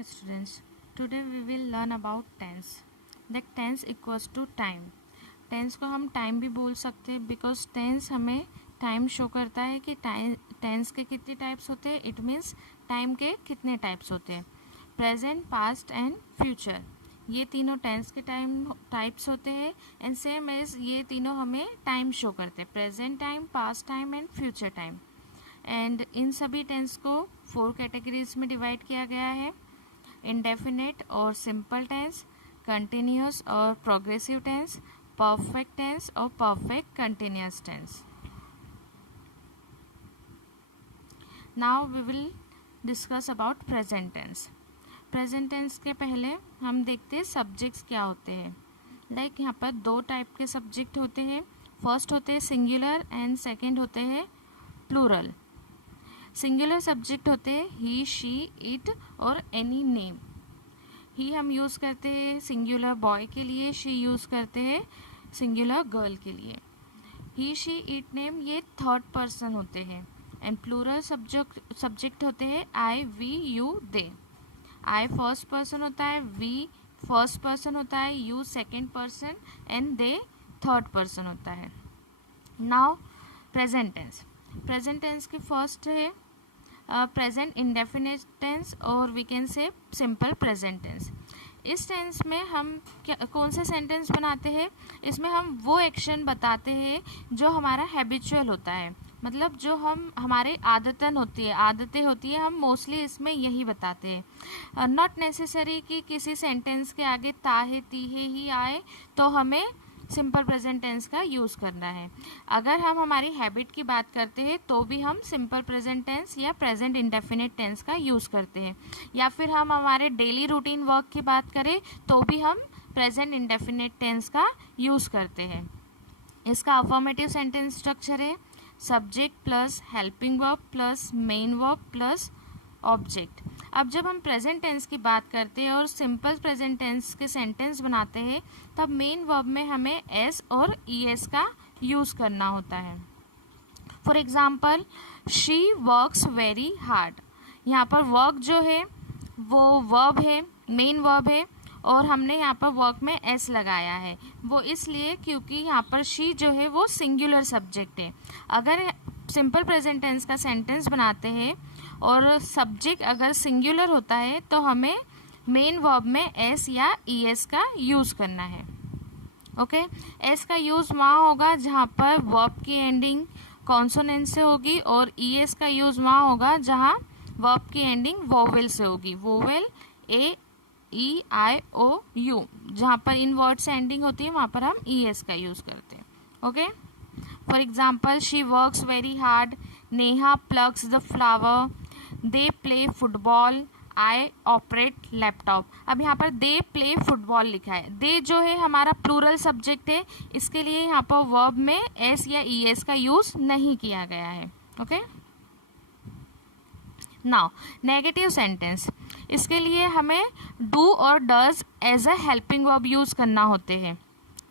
Students, today we will learn about tense. That tense equals to time. Tense को हम time भी बोल सकते हैं बिकॉज टेंस हमें टाइम शो करता है कि टेंस के कितने टाइप्स होते हैं. इट मीन्स टाइम के कितने टाइप्स होते हैं. प्रेजेंट, पास्ट एंड फ्यूचर, ये तीनों टेंस के टाइप्स होते हैं. एंड सेम एज ये तीनों हमें टाइम शो करते हैं. Present time, past time and future time. And in सभी टेंस को 4 कैटेगरीज में डिवाइड किया गया है. इंडेफिनेट और सिंपल टेंस, कंटिन्यूस और प्रोग्रेसिव टेंस, परफेक्ट टेंस और perfect continuous tense. Now we will discuss about present tense. Present tense के पहले हम देखते हैं सब्जेक्ट्स क्या होते हैं. लाइक यहाँ पर 2 टाइप के सब्जेक्ट होते हैं. फर्स्ट होते हैं सिंगुलर एंड सेकेंड होते हैं प्लूरल. सिंगुलर सब्जेक्ट होते हैं ही, शी, इट और एनी नेम. ही हम यूज़ करते हैं सिंगुलर बॉय के लिए, शी यूज़ करते हैं सिंगुलर गर्ल के लिए. ही, शी, इट, नेम ये थर्ड पर्सन होते हैं. एंड प्लूरल सब्जेक्ट होते हैं I, we, you, they. I first person होता है, वी फर्स्ट पर्सन होता है, you second person and they third person होता है. Now present tense. Present tense की फर्स्ट है प्रेजेंट इंडेफिनिट टेंस और we can say simple present tense. इस टेंस में हम कौन से सेंटेंस बनाते हैं, इसमें हम वो एक्शन बताते हैं जो हमारा हैबिचुअल होता है. मतलब जो हमारे आदतें होती है हम मोस्टली इसमें यही बताते हैं. नॉट नेसेसरी कि किसी सेंटेंस के आगे ता है, ती है ही आए तो हमें सिंपल प्रेजेंट टेंस का यूज़ करना है. अगर हम हमारी हैबिट की बात करते हैं तो भी हम सिंपल प्रेजेंट टेंस या प्रेजेंट इंडेफिनिट टेंस का यूज़ करते हैं. या फिर हम हमारे डेली रूटीन वर्क की बात करें तो भी हम प्रेजेंट इंडेफिनिट टेंस का यूज़ करते हैं. इसका अफर्मेटिव सेंटेंस स्ट्रक्चर है subject plus helping verb plus main verb plus object. अब जब हम प्रेजेंट टेंस की बात करते हैं और सिंपल प्रेजेंट टेंस के सेंटेंस बनाते हैं तब मेन वर्ब में हमें एस और ई एस का यूज़ करना होता है. For example she works very hard. यहाँ पर वर्क जो है वो वर्ब है, मेन वर्ब है और हमने यहाँ पर वर्क में एस लगाया है. वो इसलिए क्योंकि यहाँ पर शी जो है वो सिंगुलर सब्जेक्ट है. अगर सिंपल प्रेजेंट टेंस का सेंटेंस बनाते हैं और सब्जेक्ट अगर सिंगुलर होता है तो हमें मेन वर्ब में एस या ई एस का यूज़ करना है. ओके, एस का यूज़ वहाँ होगा जहाँ पर वर्ब की एंडिंग कॉन्सोनेंट से होगी और ई एस का यूज़ वहाँ होगा जहाँ वर्ब की एंडिंग वोवेल से होगी. Vowel A, E, I, O, you, जहाँ पर इन वर्ड से एंडिंग होती है वहाँ पर हम ई एस का यूज़ करते हैं. Okay, for example she works very hard, Neha plugs the flower, they play football, I operate laptop. अब यहाँ पर दे प्ले फुटबॉल लिखा है. दे जो है हमारा प्लूरल सब्जेक्ट है, इसके लिए यहाँ पर वर्ब में एस या ई एस का यूज़ नहीं किया गया है. Okay, now negative sentence. इसके लिए हमें डू और does as a helping verb use करना होते हैं.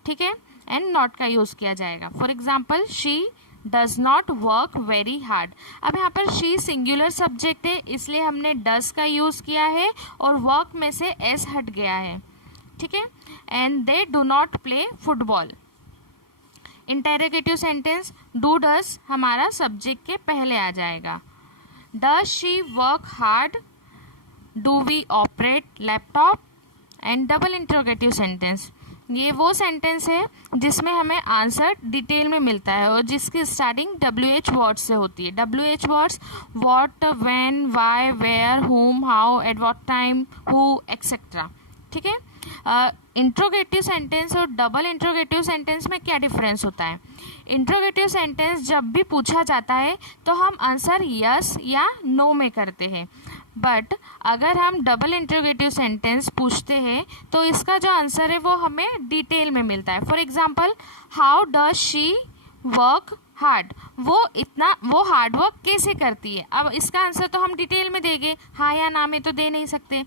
ठीक है, एंड नॉट का यूज़ किया जाएगा. For example she does not work very hard. अब यहाँ पर शी सिंगुलर सब्जेक्ट है इसलिए हमने डज का यूज़ किया है और वर्क में से एस हट गया है. ठीक है, and they do not play football. Interrogative sentence do does हमारा सब्जेक्ट के पहले आ जाएगा. Does she work hard, do we operate laptop. And double interrogative sentence ये वो सेंटेंस है जिसमें हमें आंसर डिटेल में मिलता है और जिसकी स्टार्टिंग WH वर्ड्स से होती है. WH words what, when, why, where, whom, how, at what time, who, etcetera. ठीक है, इंट्रोगेटिव सेंटेंस और डबल इंट्रोगेटिव सेंटेंस में क्या डिफरेंस होता है. इंट्रोगेटिव सेंटेंस जब भी पूछा जाता है तो हम आंसर यस या नो में करते हैं. बट अगर हम डबल इंट्रोगेटिव सेंटेंस पूछते हैं तो इसका जो आंसर है वो हमें डिटेल में मिलता है. For example how does she work hard. वो हार्ड वर्क कैसे करती है. अब इसका आंसर तो हम डिटेल में देंगे, हाँ या ना में तो दे नहीं सकते.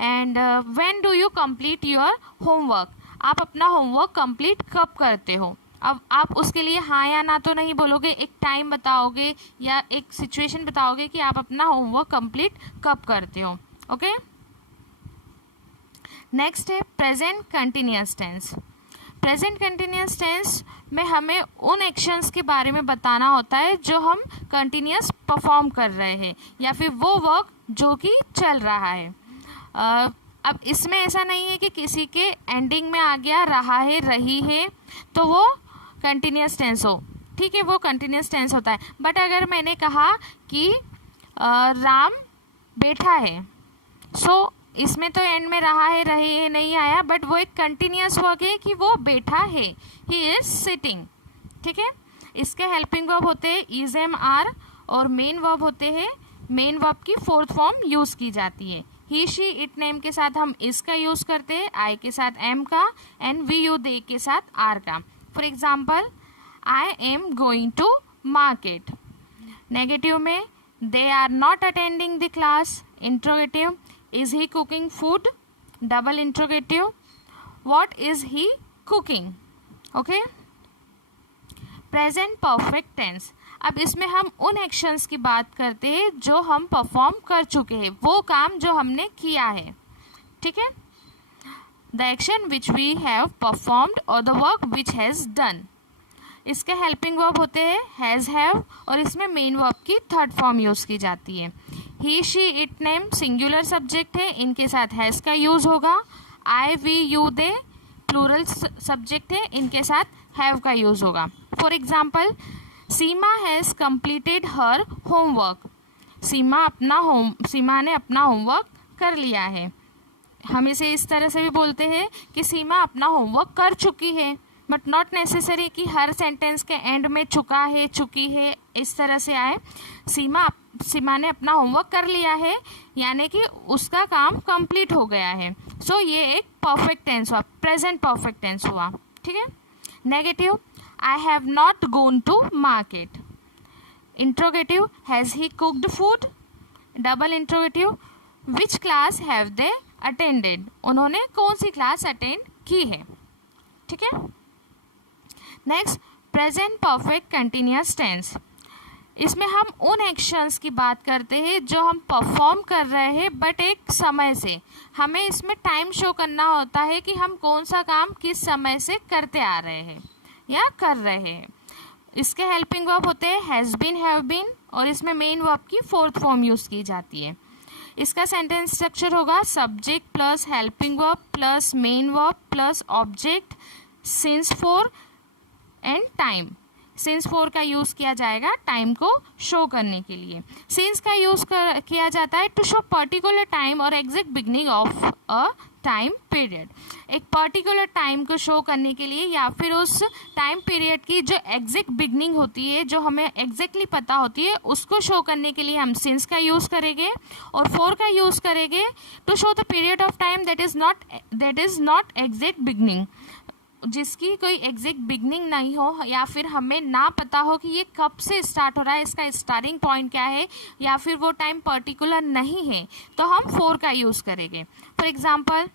And when do you complete your homework. आप अपना होमवर्क कंप्लीट कब करते हो. अब आप उसके लिए हाँ या ना तो नहीं बोलोगे, एक टाइम बताओगे या एक सिचुएशन बताओगे कि आप अपना होमवर्क कंप्लीट कब करते हो. ओके, नेक्स्ट है present continuous tense. Present continuous tense में हमें उन एक्शंस के बारे में बताना होता है जो हम कंटिन्यूअस परफॉर्म कर रहे हैं या फिर वो वर्क जो कि चल रहा है। अब इसमें ऐसा नहीं है कि किसी के एंडिंग में आ गया रहा है, रही है, तो वो कंटिन्यूअस टेंस हो, ठीक है, वो कंटिन्यूअस टेंस होता है। बट अगर मैंने कहा कि राम बैठा है, सो इसमें तो एंड में रहा है, रही है नहीं आया, बट वो एक कंटिन्यूअस वर्क है कि वो बैठा है, ही इज सिटिंग, ठीक है। इसके हेल्पिंग वर्ब होते हैं इज, एम, आर, और मेन वर्ब होते हैं, मेन वर्ब की फोर्थ फॉर्म यूज की जाती है। ही, शी, इट, नेम के साथ हम इस का यूज करते हैं, आई के साथ एम का, एंड वी, यू, दे के साथ आर का। For example, I am going to market. Negative में they are not attending the class. Interrogative, is he cooking food? Double interrogative, what is he cooking? Okay, present perfect tense। अब इसमें हम उन actions की बात करते हैं जो हम परफॉर्म कर चुके हैं, वो काम जो हमने किया है, ठीक है। the action which we have performed or the work which has done। इसके हेल्पिंग वर्ब होते हैं हैज़, हैव, और इसमें मेन वर्ब की थर्ड फॉर्म यूज़ की जाती है। He, she, it, name singular subject है, इनके साथ हैज़ का यूज़ होगा। I, we, you, they plural subject है, इनके साथ हैव का यूज़ होगा। For example, Seema has completed her homework. Seema ने अपना होमवर्क कर लिया है। हम इसे इस तरह से भी बोलते हैं कि सीमा अपना होमवर्क कर चुकी है, बट नॉट नेसेसरी कि हर सेंटेंस के एंड में चुका है, चुकी है इस तरह से आए। सीमा ने अपना होमवर्क कर लिया है, यानी कि उसका काम कंप्लीट हो गया है। सो ये एक परफेक्ट टेंस हुआ, प्रेजेंट परफेक्ट टेंस हुआ, ठीक है। Negative, I have not gone to market. Interrogative, has he cooked food. Double interrogative, which class have they attended. उन्होंने कौन सी क्लास अटेंड की है, ठीक है। Next, present perfect continuous tense. इसमें हम उन एक्शंस की बात करते हैं जो हम परफॉर्म कर रहे हैं बट एक समय से। हमें इसमें टाइम शो करना होता है कि हम कौन सा काम किस समय से करते आ रहे हैं या कर रहे हैं। इसके हेल्पिंग वर्ब होते हैं हैज़ बीन, हैव बीन, और इसमें मेन वर्ब की फोर्थ फॉर्म यूज़ की जाती है। इसका सेंटेंस स्ट्रक्चर होगा subject plus helping verb plus main verb plus object, since for and time. Since for का यूज़ किया जाएगा टाइम को शो करने के लिए। सिंस का यूज़ किया जाता है टू शो पर्टिकुलर टाइम और exact beginning of a time period. एक पर्टिकुलर टाइम को शो करने के लिए या फिर उस टाइम पीरियड की जो एग्जैक्ट बिगनिंग होती है, जो हमें एग्जैक्टली पता होती है, उसको शो करने के लिए हम सिंस का यूज़ करेंगे और फॉर का यूज़ करेंगे to show the period of time that is not exact beginning, जिसकी कोई एग्जैक्ट बिगनिंग नहीं हो या फिर हमें ना पता हो कि ये कब से स्टार्ट हो रहा है, इसका स्टार्टिंग पॉइंट क्या है, या फिर वो टाइम पर्टिकुलर नहीं है, तो हम फॉर का यूज़ करेंगे। For example,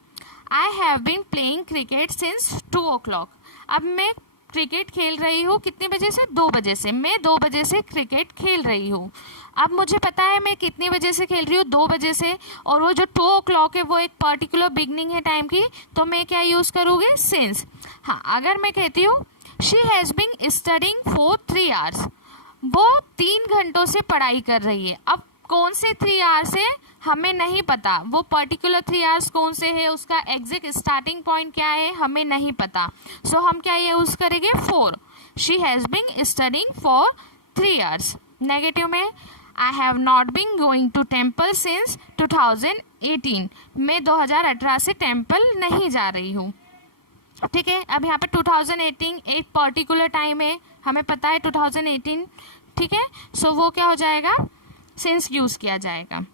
I have been playing cricket since 2 o'clock। अब मैं क्रिकेट खेल रही हूँ कितने बजे से? 2 बजे से। मैं 2 बजे से क्रिकेट खेल रही हूँ। अब मुझे पता है मैं कितनी बजे से खेल रही हूँ, 2 बजे से, और वो जो 2 o'clock है वो एक पर्टिकुलर बिगनिंग है टाइम की, तो मैं क्या यूज़ करूँगी? सिंस। हाँ, अगर मैं कहती हूँ she has been studying for 3 hours, वो 3 घंटों से पढ़ाई कर रही है। अब कौन से 3 hours है हमें नहीं पता, वो पर्टिकुलर 3 hours कौन से है, उसका एग्जैक्ट स्टार्टिंग पॉइंट क्या है हमें नहीं पता। सो हम क्या यूज़ करेंगे? For. She has been studying for 3 hours। Negative में I have not been going to temple since 2018। मैं 2018 से टेम्पल नहीं जा रही हूँ, ठीक है। अब यहाँ पे 2018 एक पर्टिकुलर टाइम है, हमें पता है 2018, ठीक है। सो वो क्या हो जाएगा? सिंस यूज़ किया जाएगा।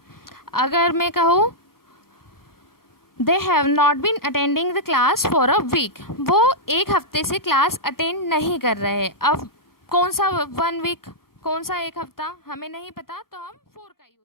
अगर मैं कहूँ they have not been attending the class for a week, वो 1 हफ्ते से क्लास अटेंड नहीं कर रहे हैं। अब कौन सा 1 week, कौन सा 1 हफ्ता हमें नहीं पता, तो हम